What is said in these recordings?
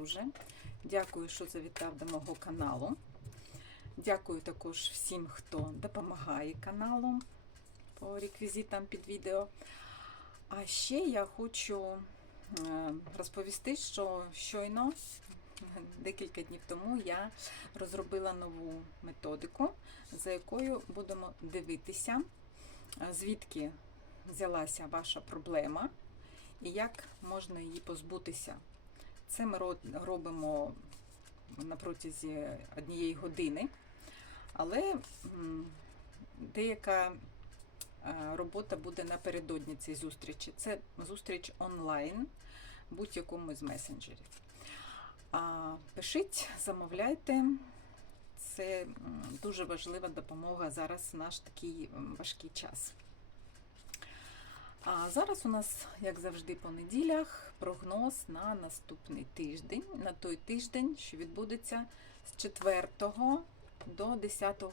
дуже. Дякую, що завітав до мого каналу. Дякую також всім, хто допомагає каналу по реквізитам під відео. А ще я хочу е, розповісти, що щойно, декілька днів тому, я розробила нову методику, за якою будемо дивитися, е, звідки взялася ваша проблема і як можна її позбутися. Це ми робимо на протязі однієї години, але деяка е, робота буде напередодні цієї зустрічі. Це зустріч онлайн будь-якому з месенджерів. Пишіть, замовляйте. Це дуже важлива допомога зараз в наш такий важкий час. А зараз у нас, як завжди, по неділях прогноз на наступний тиждень, на той тиждень, що відбудеться з 4 до 10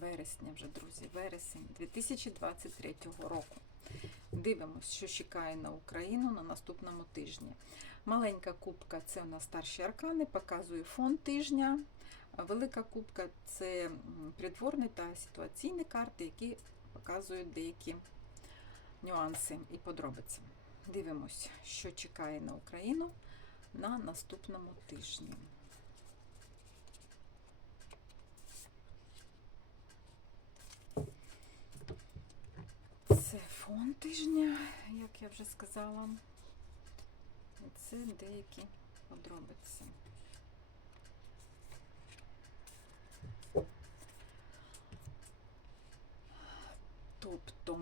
вересня, вже друзі, вересень 2023 року. Дивимось, що чекає на Україну на наступному тижні. Маленька кубка це у нас старші аркани, показує фон тижня. Велика кубка це придворні та ситуаційні карти, які показують деякі нюанси і подробиці. Дивимось, що чекає на Україну на наступному тижні. Це фон тижня, як я вже сказала. І це деякі подробиці. Тобто,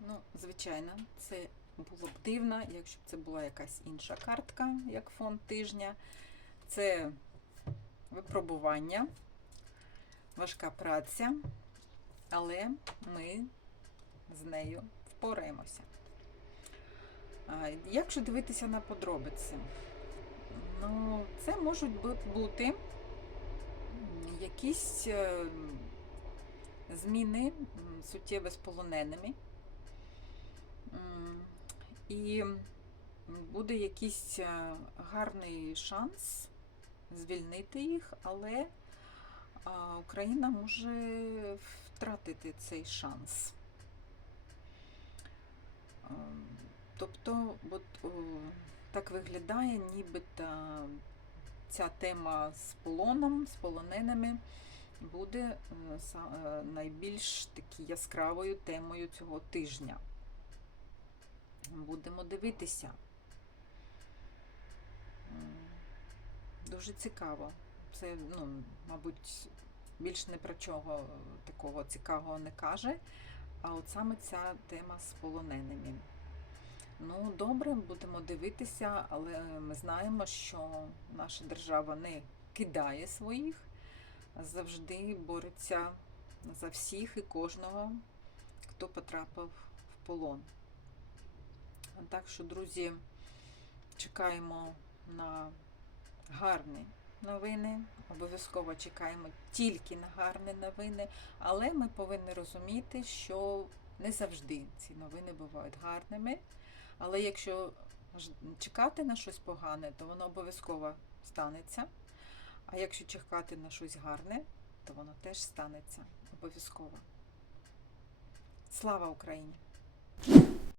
ну, звичайно, це було б дивно, якщо б це була якась інша картка, як фон тижня. Це випробування, важка праця, але ми з нею впораємося. Якщо дивитися на подробиці, ну, це можуть бути якісь е, зміни суттєві з полоненими. І буде якийсь е, гарний шанс звільнити їх, але Україна може втратити цей шанс. Ем, Тобто, от, так виглядає, нібито ця тема з полоном, з полоненими буде е, е, найбільш такі яскравою темою цього тижня. Будемо дивитися. Дуже цікаво. Це, ну, мабуть, більш не про чого такого цікавого не каже. А от саме ця тема з полоненими. Ну, добре, будемо дивитися, але ми знаємо, що наша держава не кидає своїх, завжди бореться за всіх і кожного, хто потрапив в полон. Так що, друзі, чекаємо на гарні новини. Обов'язково чекаємо тільки на гарні новини, але ми повинні розуміти, що не завжди ці новини бувають гарними. Але якщо чекати на щось погане, то воно обов'язково станеться. А якщо чекати на щось гарне, то воно теж станеться обов'язково. Слава Україні!